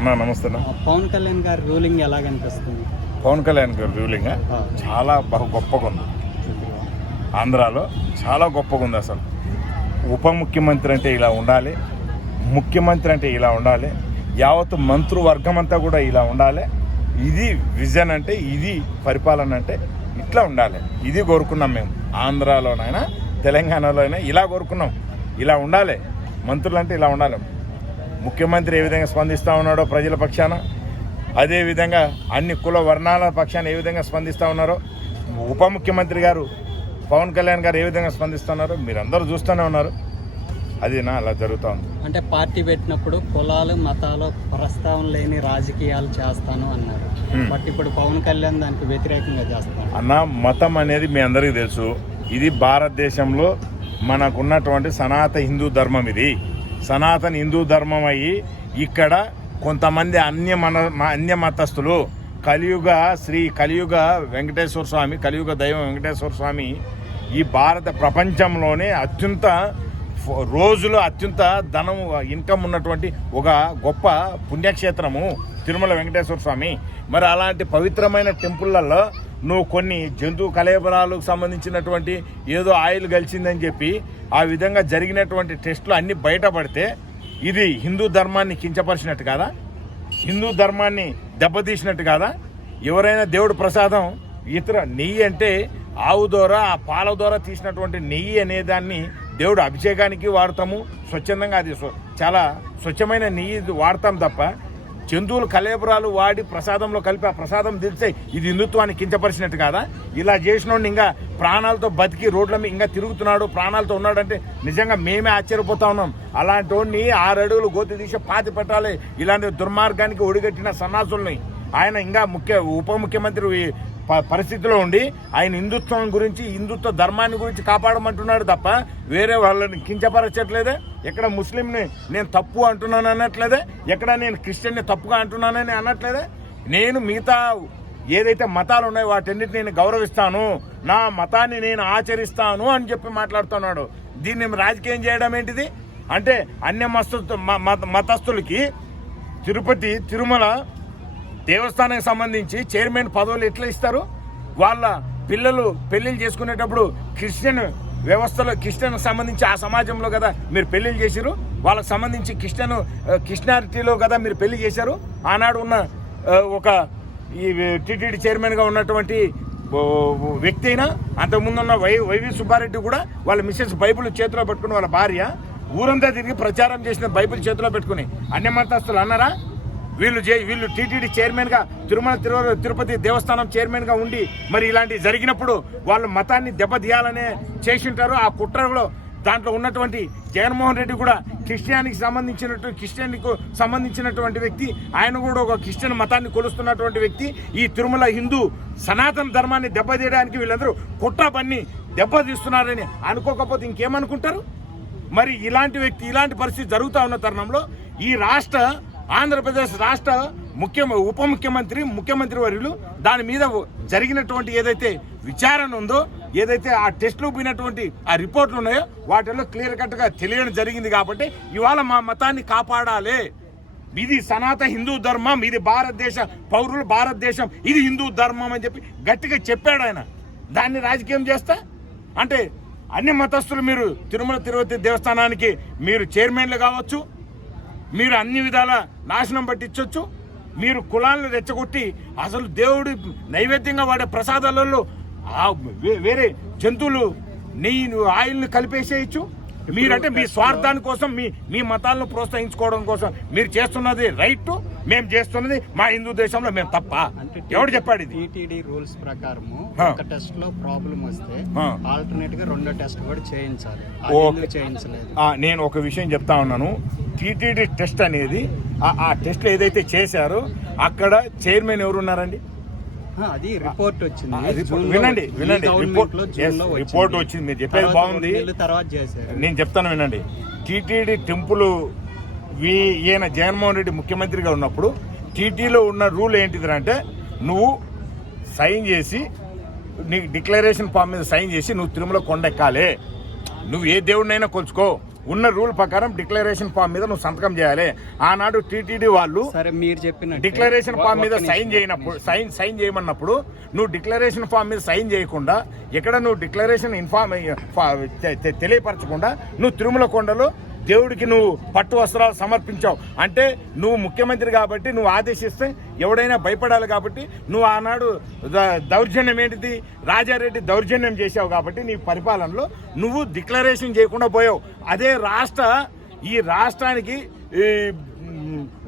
అన్నా నమస్తే. పవన్ కళ్యాణ్ గారి రూలింగ్ ఎలా కనిపిస్తుంది? పవన్ కళ్యాణ్ గారి రూలింగ్ చాలా గొప్పగా ఉంది. ఆంధ్రాలో చాలా గొప్పగా ఉంది. అసలు ఉప ముఖ్యమంత్రి అంటే ఇలా ఉండాలి, ముఖ్యమంత్రి అంటే ఇలా ఉండాలి, యావత్ మంత్రివర్గం అంతా కూడా ఇలా ఉండాలి. ఇది విజన్ అంటే, ఇది పరిపాలన అంటే ఇట్లా ఉండాలి. ఇది కోరుకున్నాం మేము. ఆంధ్రాలోనైనా తెలంగాణలో అయినా ఇలా కోరుకున్నాం. ఇలా ఉండాలి, మంత్రులు అంటే ఇలా ఉండాలి. ముఖ్యమంత్రి ఏ విధంగా స్పందిస్తూ ఉన్నాడో ప్రజల పక్షాన, అదేవిధంగా అన్ని కుల వర్ణాల పక్షాన ఏ విధంగా స్పందిస్తూ ఉన్నారో, ఉప ముఖ్యమంత్రి గారు పవన్ కళ్యాణ్ గారు ఏ విధంగా స్పందిస్తున్నారో మీరందరూ చూస్తూనే ఉన్నారు. అది అలా జరుగుతూ ఉంది. అంటే పార్టీ పెట్టినప్పుడు కులాలు మతాలు ప్రస్తావన లేని రాజకీయాలు చేస్తాను అన్నారు. బట్ ఇప్పుడు పవన్ కళ్యాణ్ దానికి వ్యతిరేకంగా చేస్తాను అన్న. మతం అనేది మీ అందరికీ తెలుసు. ఇది భారతదేశంలో మనకున్నటువంటి సనాతన హిందూ ధర్మం. ఇది సనాతన హిందూ ధర్మం అయ్యి ఇక్కడ కొంతమంది అన్య మతస్థులు కలియుగ వెంకటేశ్వర స్వామి, కలియుగ దైవం వెంకటేశ్వర స్వామి ఈ భారత ప్రపంచంలోనే అత్యంత ధనం ఇన్కమ్ ఉన్నటువంటి ఒక గొప్ప పుణ్యక్షేత్రము తిరుమల వెంకటేశ్వర స్వామి. మరి అలాంటి పవిత్రమైన టెంపుల్లలో నువ్వు కొన్ని జంతు కళేబరాలకు సంబంధించినటువంటి ఏదో ఆయిల్ కలిసిందని చెప్పి ఆ విధంగా జరిగినటువంటి టెస్టులు అన్నీ బయటపడితే ఇది హిందూ ధర్మాన్ని కించపరిచినట్టు కాదా? హిందూ ధర్మాన్ని దెబ్బతీసినట్టు కాదా? ఎవరైనా దేవుడు ప్రసాదం నెయ్యి అంటే ఆవు ద్వారా, ఆ పాల ద్వారా తీసినటువంటి నెయ్యి అనేదాన్ని దేవుడు అభిషేకానికి వాడతాము. స్వచ్ఛందంగా అది చాలా స్వచ్ఛమైన నెయ్యి వాడతాం తప్ప జంతువులు కలేబరాలు వాడి ప్రసాదంలో కలిపి ఆ ప్రసాదం తెలిస్తే ఇది హిందుత్వాన్ని కించపరిచినట్టు కాదా? ఇలా చేసినోడిని ఇంకా ప్రాణాలతో బతికి రోడ్ల మీద ఇంకా తిరుగుతున్నాడు, ప్రాణాలతో ఉన్నాడంటే నిజంగా మేమే ఆశ్చర్యపోతా ఉన్నాం. అలాంటి వాడిని 6 అడుగులు గోతి తీసి పాతి పెట్టాలి. ఇలాంటి దుర్మార్గానికి ఒడిగట్టిన సన్నాసుల్ని ఆయన ఇంకా ఉప ముఖ్యమంత్రి పరిస్థితిలో ఉండి ఆయన హిందుత్వం గురించి, హిందుత్వ ధర్మాన్ని గురించి కాపాడమంటున్నాడు తప్ప వేరే వాళ్ళని కించపరచట్లేదే. ఎక్కడ ముస్లింని నేను తప్పు అంటున్నాను అనట్లేదే, ఎక్కడ నేను క్రిస్టియన్ని తప్పుగా అంటున్నానని అనట్లేదే. నేను మిగతా ఏదైతే మతాలు ఉన్నాయో వాటన్నిటిని నేను గౌరవిస్తాను, నా మతాన్ని నేను ఆచరిస్తాను అని చెప్పి మాట్లాడుతున్నాడు. దీన్ని రాజకీయం చేయడం ఏంటిది? అంటే అన్య మతస్థులకి తిరుపతి, తిరుమల దేవస్థానానికి సంబంధించి చైర్మన్ పదవులు ఎట్లా ఇస్తారు? వాళ్ళ పిల్లలు పెళ్లిళ్ళు చేసుకునేటప్పుడు క్రిస్టియన్ వ్యవస్థలో క్రిస్టియన్కి సంబంధించి ఆ సమాజంలో కదా మీరు పెళ్లిళ్ళు చేశారు. వాళ్ళకి సంబంధించి క్రిస్టియానిటీలో కదా మీరు పెళ్లి చేశారు. ఆనాడు ఉన్న ఒక ఈ టీటీడీ చైర్మన్గా ఉన్నటువంటి వ్యక్తి అయినా, అంతకుముందున్న వైవి సుబ్బారెడ్డి కూడా వాళ్ళ మిస్సెస్ బైబిల్ చేతిలో పెట్టుకుని, వాళ్ళ భార్య ఊరంతా తిరిగి ప్రచారం చేసిన బైబిల్ చేతిలో పెట్టుకుని అన్య మతస్థులు అన్నారా? వీళ్ళు టీటీడీ చైర్మన్గా, తిరుపతి దేవస్థానం చైర్మన్గా ఉండి మరి ఇలాంటివి జరిగినప్పుడు వాళ్ళు మతాన్ని దెబ్బతీయాలనే చేసింటారు. ఆ కుట్రలో దాంట్లో ఉన్నటువంటి జగన్మోహన్ రెడ్డి కూడా క్రిస్టియానికి సంబంధించినటువంటి వ్యక్తి. ఆయన కూడా ఒక క్రిస్టియన్ మతాన్ని కొలుస్తున్నటువంటి వ్యక్తి. ఈ తిరుమల హిందూ సనాతన ధర్మాన్ని దెబ్బతీయడానికి వీళ్ళందరూ కుట్ర పన్ని దెబ్బతీస్తున్నారని అనుకోకపోతే ఇంకేమనుకుంటారు? మరి ఇలాంటి పరిస్థితి జరుగుతూ ఉన్న తరుణంలో ఈ ఆంధ్రప్రదేశ్ రాష్ట్ర ఉప ముఖ్యమంత్రి వర్యులు దాని మీద జరిగినటువంటి ఏదైతే విచారణ ఉందో, ఏదైతే ఆ టెస్టులు పోయినటువంటి ఆ రిపోర్ట్లు ఉన్నాయో వాటిల్లో క్లియర్ కట్గా తెలియడం జరిగింది. కాబట్టి ఇవాళ మా మతాన్ని కాపాడాలి, ఇది సనాతన హిందూ ధర్మం, ఇది భారతదేశ పౌరులు, భారతదేశం ఇది హిందూ ధర్మం అని చెప్పి గట్టిగా చెప్పాడు ఆయన. దాన్ని రాజకీయం చేస్తా అంటే అన్ని మతస్థులు మీరు తిరుమల తిరుపతి దేవస్థానానికి మీరు చైర్మన్లు కావచ్చు, మీరు అన్ని విధాల నాశనం పట్టించవచ్చు, మీరు కులాలను రెచ్చగొట్టి అసలు దేవుడు నైవేద్యంగా వాడే ప్రసాదాలలో వేరే జంతువులు నెయ్యి ఆయిల్ని కలిపేసేయచ్చు. మీరంటే మీ స్వార్థాని కోసం, మీ మతాలను ప్రోత్సహించుకోవడం కోసం మీరు చేస్తున్నది రైట్, మేము చేస్తున్నది మా హిందూ దేశంలో మేము తప్ప. ఎవడు చెప్పాడు? ఇది టీటీడీ రూల్స్ ప్రకారము ఒక టెస్ట్ లో ప్రాబ్లం వస్తే ఆల్టర్నేట్ గా 2వ టెస్ట్ కూడా చేయించాలి. చేయించలేదు. నేను ఒక విషయం చెప్తా ఉన్నాను. టీటీడీ టెస్ట్ అనేది ఆ టెస్ట్ ఏదైతే చేశారో అక్కడ చైర్మన్ ఎవరున్నారండి? అది రిపోర్ట్ వచ్చింది. వినండి, రిపోర్ట్ వచ్చింది. మీరు చెప్పేది బాగుంది, నేను చెప్తాను వినండి. టీటీడీ టెంపుల్ ఈయన జగన్మోహన్ రెడ్డి ముఖ్యమంత్రిగా ఉన్నప్పుడు టీటీలో ఉన్న రూల్ ఏంటిది అంటే, నువ్వు సైన్ చేసి నీ డిక్లరేషన్ ఫామ్ మీద సైన్ చేసి నువ్వు తిరుమల కొండెక్కాలి, నువ్వు ఏ దేవుడినైనా కొలుచుకో, ఉన్న రూల్ ప్రకారం డిక్లరేషన్ ఫామ్ మీద నువ్వు సంతకం చేయాలి. ఆనాడు టీటీడీ వాళ్ళు సరే మీరు చెప్పిన డిక్లరేషన్ ఫామ్ మీద సైన్ చేయమన్నప్పుడు నువ్వు డిక్లరేషన్ ఫామ్ మీద సైన్ చేయకుండా ఎక్కడ నువ్వు డిక్లరేషన్ తెలియపరచకుండా నువ్వు తిరుమల కొండలో దేవుడికి నువ్వు పట్టు వస్త్రాలు సమర్పించావు అంటే నువ్వు ముఖ్యమంత్రి కాబట్టి నువ్వు ఆదేశిస్తే ఎవడైనా భయపడాలి కాబట్టి నువ్వు ఆనాడు దౌర్జన్యం ఏంటిది రాజారెడ్డి దౌర్జన్యం చేశావు కాబట్టి నీ పరిపాలనలో నువ్వు డిక్లరేషన్ చేయకుండా పోయావు. అదే ఈ రాష్ట్రానికి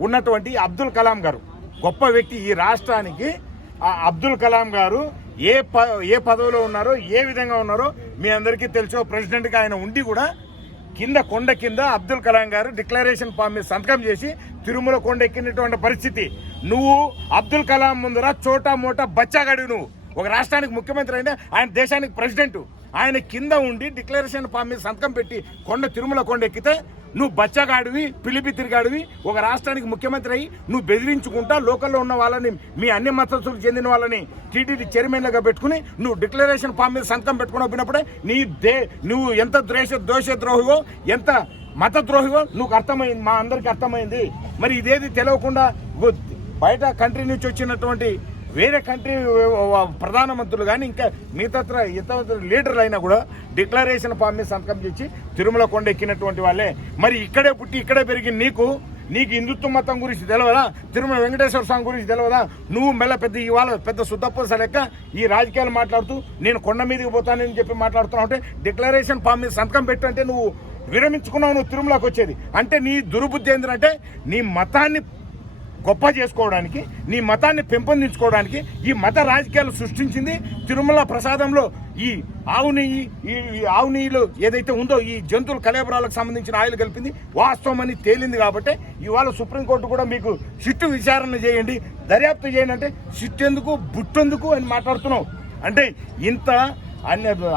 ఉన్నటువంటి అబ్దుల్ కలాం గారు గొప్ప వ్యక్తి. ఈ రాష్ట్రానికి అబ్దుల్ కలాం గారు ఏ పదవిలో ఉన్నారో ఏ విధంగా ఉన్నారో మీ అందరికీ తెలుసు. ప్రెసిడెంట్గా ఆయన ఉండి కూడా కొండ కింద అబ్దుల్ కలాం గారు డిక్లరేషన్ ఫామ్ మీద సంతకం చేసి తిరుమల కొండ ఎక్కినటువంటి పరిస్థితి. నువ్వు అబ్దుల్ కలాం ముందర చోటా మోటా బచ్చాగాడు. నువ్వు ఒక రాష్ట్రానికి ముఖ్యమంత్రి అయినా ఆయన దేశానికి ప్రెసిడెంట్. ఆయన కింద ఉండి డిక్లరేషన్ ఫామ్ మీద సంతకం పెట్టి తిరుమల కొండ ఎక్కితే నువ్వు బచ్చగాడివి, పిలిపి తిరిగాడివి. ఒక రాష్ట్రానికి ముఖ్యమంత్రి అయ్యి నువ్వు బెదిరించుకుంటా లోకల్లో ఉన్న వాళ్ళని, మీ అన్ని మతస్థులకు చెందిన వాళ్ళని టీటీడీ చైర్మన్లుగా పెట్టుకుని నువ్వు డిక్లరేషన్ ఫామ్ మీద సంతకం పెట్టుకుని పోయినప్పుడే నువ్వు ఎంత దోషద్రోహివో ఎంత మతద్రోహివో నువ్వు అర్థమైంది, మా అందరికి అర్థమైంది. మరి ఇదేది తెలియకుండా బయట కంట్రీ నుంచి వచ్చినటువంటి వేరే కంట్రీ ప్రధానమంత్రులు కానీ ఇంకా ఇతర లీడర్లు అయినా కూడా డిక్లరేషన్ ఫామ్ మీద సంతకం చేసి తిరుమల కొండ ఎక్కినటువంటి వాళ్ళే. మరి ఇక్కడే పుట్టి ఇక్కడే పెరిగి నీకు హిందుత్వ మతం గురించి తెలియదా? తిరుమల వెంకటేశ్వర స్వామి గురించి తెలియదా? నువ్వు ఇవాళ పెద్ద శుద్ధపూస లెక్క ఈ రాజకీయాలు మాట్లాడుతూ నేను కొండ మీదకి పోతానని చెప్పి మాట్లాడుతున్నావు. అంటే డిక్లరేషన్ ఫామ్ మీద సంతకం పెట్టు అంటే నువ్వు విరమించుకున్నావు, నువ్వు తిరుమలకు వచ్చేది. అంటే నీ దుర్బుద్ధి ఏంటంటే నీ మతాన్ని గొప్ప చేసుకోవడానికి, నీ మతాన్ని పెంపొందించుకోవడానికి ఈ మత రాజకీయాలు సృష్టించింది. తిరుమల ప్రసాదంలో ఈ ఆవు నెయ్యిలో ఏదైతే ఉందో ఈ జంతువుల కళేబరాలకు సంబంధించిన ఆయిల్ కలిపింది వాస్తవం అని తేలింది. కాబట్టి ఇవాళ సుప్రీంకోర్టు కూడా మీకు సిట్టు విచారణ చేయండి, దర్యాప్తు చేయండి అంటే సిట్టు ఎందుకు బుట్టెందుకు అని మాట్లాడుతున్నావు. అంటే ఇంత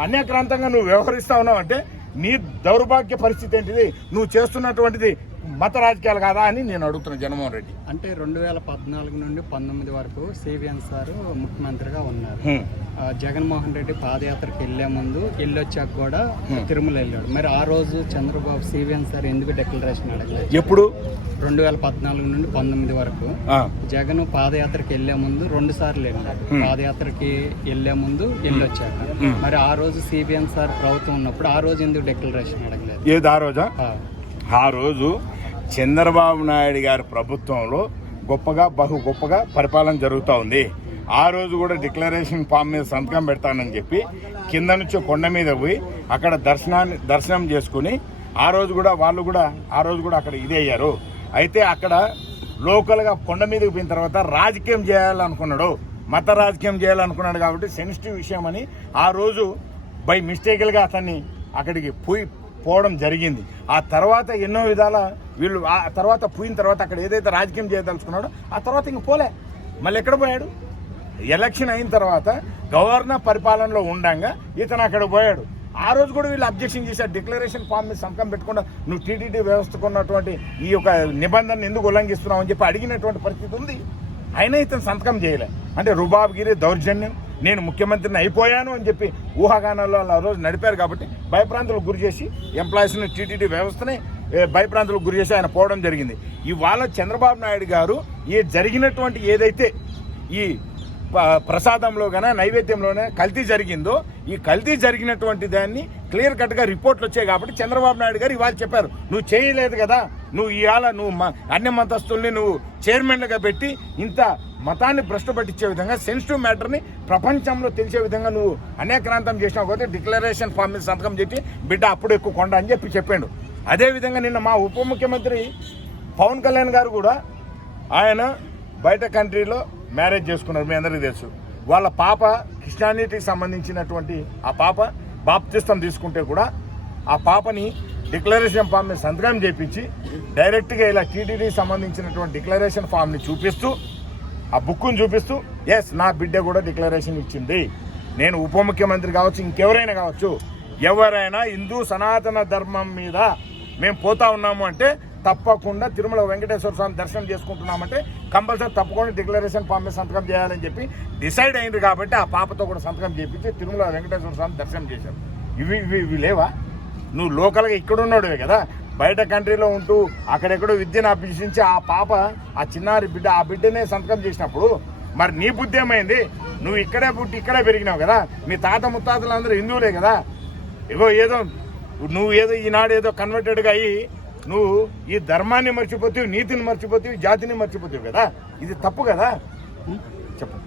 అన్యాక్రాంతంగా నువ్వు వ్యవహరిస్తా ఉన్నావు అంటే నీ దౌర్భాగ్య పరిస్థితి ఏంటిది? నువ్వు చేస్తున్నటువంటిది మత రాజకీయాలు కాదా అని నేను అడుగుతున్నా జగన్మోహన్ రెడ్డి. అంటే 2014 నుండి 19 వరకు సివిఎన్ సార్ ముఖ్యమంత్రిగా ఉన్నారు. జగన్మోహన్ రెడ్డి పాదయాత్రకు వెళ్లే ముందు వెళ్ళొచ్చాక కూడా తిరుమల వెళ్ళాడు. మరి ఆ రోజు చంద్రబాబు సివిఎన్ సార్ ఎందుకు డిక్లరేషన్ అడగలేదు? ఎప్పుడు 2014 నుండి 19 వరకు జగన్ పాదయాత్రకి వెళ్లే ముందు 2 సార్లు వెళ్ళాడు. పాదయాత్రకి వెళ్లే ముందు వెళ్ళొచ్చాక మరి ఆ రోజు సివిఎన్ సార్ ప్రభుత్వం ఉన్నప్పుడు ఆ రోజు ఎందుకు డిక్లరేషన్ అడగలేదు? ఏది ఆ రోజా? ఆ రోజు చంద్రబాబు నాయుడు గారి ప్రభుత్వంలో బహు గొప్పగా పరిపాలన జరుగుతూ ఉంది. ఆ రోజు కూడా డిక్లరేషన్ ఫామ్ మీద సంతకం పెడతానని చెప్పి కింద నుంచి కొండ మీద పోయి అక్కడ దర్శనం చేసుకుని ఆ రోజు కూడా అక్కడ ఇదే అయ్యారు. అయితే అక్కడ లోకల్గా కొండ మీదకి పోయిన తర్వాత రాజకీయం చేయాలనుకున్నాడు, మత రాజకీయం చేయాలనుకున్నాడు. కాబట్టి సెన్సిటివ్ విషయం అని ఆ రోజు బై మిస్టేక్గా అతన్ని అక్కడికి పోవడం జరిగింది. ఆ తర్వాత ఎన్నో విధాల వీళ్ళు ఆ తర్వాత పోయిన తర్వాత అక్కడ ఏదైతే రాజకీయం చేయదలుచుకున్నాడో ఆ తర్వాత ఇంక పోలే. మళ్ళీ ఎక్కడ పోయాడు? ఎలక్షన్ అయిన తర్వాత గవర్నర్ పరిపాలనలో ఉండంగా ఇతను అక్కడ పోయాడు. ఆ రోజు కూడా వీళ్ళు అబ్జెక్షన్ చేశారు. డిక్లరేషన్ ఫామ్ మీద సంతకం పెట్టకుండా నువ్వు టీటీడీ వ్యవస్థకు ఉన్నటువంటి ఈ యొక్క నిబంధనను ఎందుకు ఉల్లంఘిస్తున్నావు అని చెప్పి అడిగినటువంటి పరిస్థితి ఉంది. అయినా ఇతను సంతకం చేయలే. అంటే రుబాబ్గిరి, దౌర్జన్యం, నేను ముఖ్యమంత్రిని అయిపోయాను అని చెప్పి ఊహాగానాల్లో ఆ రోజు నడిపారు. కాబట్టి భయప్రాంతులకు గురి చేసి ఎంప్లాయీస్ని టీటీడీ వ్యవస్థని భయప్రాంతులకు గురి చేసి ఆయన పోవడం జరిగింది. ఇవాళ చంద్రబాబు నాయుడు గారు జరిగినటువంటి ఏదైతే ఈ ప్రసాదంలో గానే నైవేద్యంలోనే కల్తీ జరిగిందో ఈ కల్తీ జరిగినటువంటి దాన్ని క్లియర్ కట్గా రిపోర్ట్లు వచ్చాయి. కాబట్టి చంద్రబాబు నాయుడు గారు ఇవాళ చెప్పారు, నువ్వు చేయలేదు కదా, నువ్వు అన్ని మతస్థుల్ని నువ్వు చైర్మన్లుగా పెట్టి ఇంత మతాన్ని భ్రష్టు పట్టించే విధంగా సెన్సిటివ్ మ్యాటర్ని ప్రపంచంలో తెలిసే విధంగా నువ్వు అనేక్రాంతం చేసినావు. పోతే డిక్లరేషన్ ఫామ్ మీద సంతకం చేసి బిడ్డ అప్పుడు ఎక్కువ కొండ అని చెప్పాడు. అదేవిధంగా నిన్న మా ఉప ముఖ్యమంత్రి పవన్ కళ్యాణ్ గారు కూడా ఆయన బయట కంట్రీలో మ్యారేజ్ చేసుకున్నారు. మీ అందరికీ తెలుసు. వాళ్ళ పాప క్రిస్టియానిటీకి సంబంధించినటువంటి ఆ పాప బాప్తిస్తం తీసుకుంటే కూడా ఆ పాపని డిక్లరేషన్ ఫామ్ మీద సంతకం చేయించి డైరెక్ట్గా ఇలా టీటీడీకి సంబంధించినటువంటి డిక్లరేషన్ ఫామ్ని చూపిస్తూ ఆ బుక్ను చూపిస్తూ ఎస్ నా బిడ్డ కూడా డిక్లరేషన్ ఇచ్చింది. నేను ఉప ముఖ్యమంత్రి కావచ్చు, ఇంకెవరైనా కావచ్చు, ఎవరైనా హిందూ సనాతన ధర్మం మీద మేము పోతా ఉన్నాము అంటే తప్పకుండా తిరుమల వెంకటేశ్వర స్వామి దర్శనం చేసుకుంటున్నామంటే కంపల్సరీ తప్పకుండా డిక్లరేషన్ ఫామ్ మీద సంతకం చేయాలని చెప్పి డిసైడ్ అయింది. కాబట్టి ఆ పాపతో కూడా సంతకం చేయించి తిరుమల వెంకటేశ్వర స్వామి దర్శనం చేశారు. ఇవి లేవా? నువ్వు లోకల్గా ఇక్కడ ఉన్నాడువే కదా, బయట కంట్రీలో ఉంటూ అక్కడెక్కడో విద్యను అభ్యసించి ఆ పాప, ఆ చిన్నారి బిడ్డ, ఆ బిడ్డనే సంతకం చేసినప్పుడు మరి నీ బుద్ధి ఏమైంది? నువ్వు ఇక్కడే పుట్టి ఇక్కడే పెరిగినావు కదా, మీ తాత ముత్తాతలు అందరూ హిందువులే కదా. నువ్వు ఏదో ఈనాడు ఏదో కన్వర్టెడ్గా అయ్యి నువ్వు ఈ ధర్మాన్ని మర్చిపోతావు, నీతిని మర్చిపోతావు, జాతిని మర్చిపోతావు కదా. ఇది తప్పు కదా. చెప్పు.